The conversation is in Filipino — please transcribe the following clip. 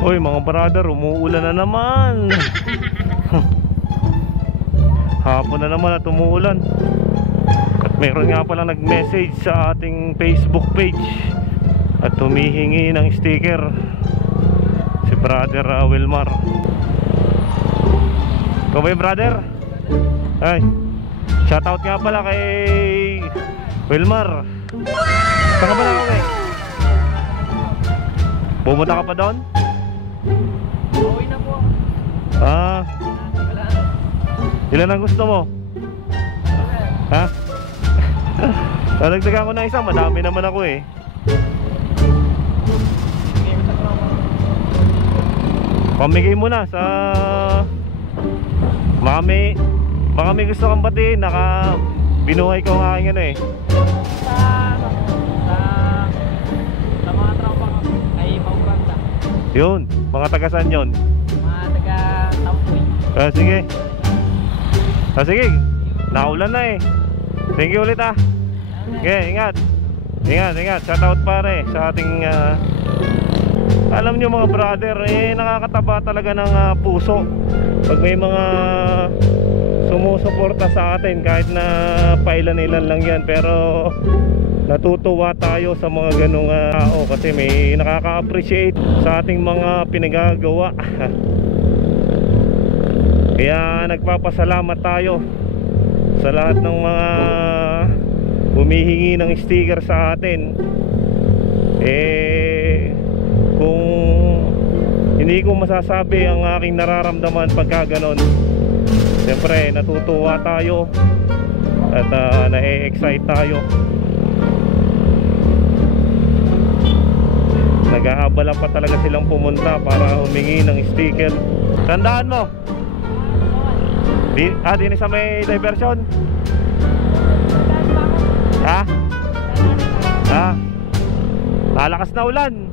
Oy mga brother, umuulan na naman. Hapon na naman at umuulan. At meron nga pala nag-message sa ating Facebook page at humihingi ng sticker, si brother Wilmar. Ikaw ba yung brother? Ay, shoutout nga pala kay Wilmar. Saan ka ba nakawin? Pumunta ka pa doon? Uwi na po. Ah, ilan ang gusto mo? Ha? Nadagdagan ko na isa, madami naman ako eh. Pamigay mo na sa Mami. Baka may gusto kang batiin, binuhay ko ang aking ano eh. Sa mga tropa ko kay Pauranda. Yun, mga tagasan yun. Mga taga Tampoy. Sige. Sige, naulan na eh. Thank you ulit ah. Okay, ingat. Ingat. Shoutout pare sa ating alam nyo mga brother, nakakataba talaga ng puso pag may mga sumusuporta sa atin, kahit na pailan-ilan lang yan, pero natutuwa tayo sa mga ganong tao kasi may nakaka-appreciate sa ating mga pinagagawa. Kaya nagpapasalamat tayo sa lahat ng mga humihingi ng sticker sa atin. Kung hindi ko masasabi ang aking nararamdaman pagka ganon, siyempre natutuwa tayo at na-excite tayo. Nag-aabala pa talaga silang pumunta para humingi ng sticker. Tandaan mo, din sa may diversion. Ha? Lalakas na ulan.